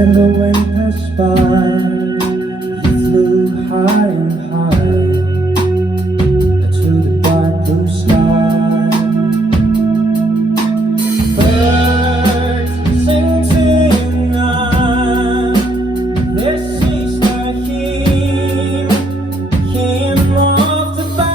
When the wind passed by, you flew high and high to the bright blue sky. Birds sing tonight. This is the hymn of the bird.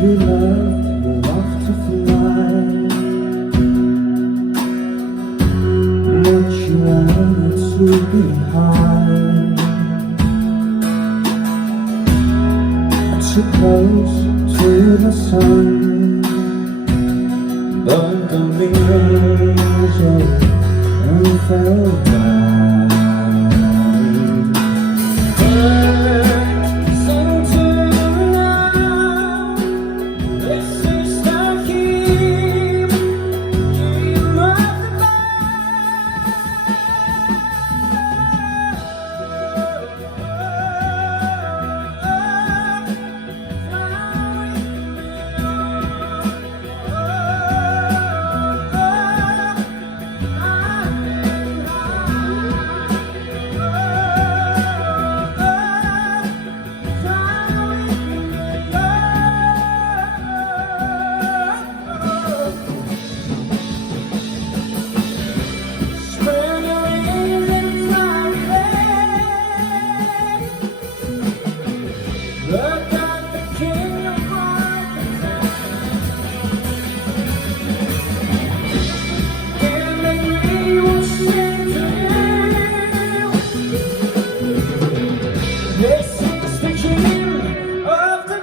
You love to fly, but you wanted to be high, too close to the sun, but the wings and fell down. Look at the king of rock and we will sing to you. This is the king of the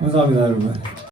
감사합니다, 여러분.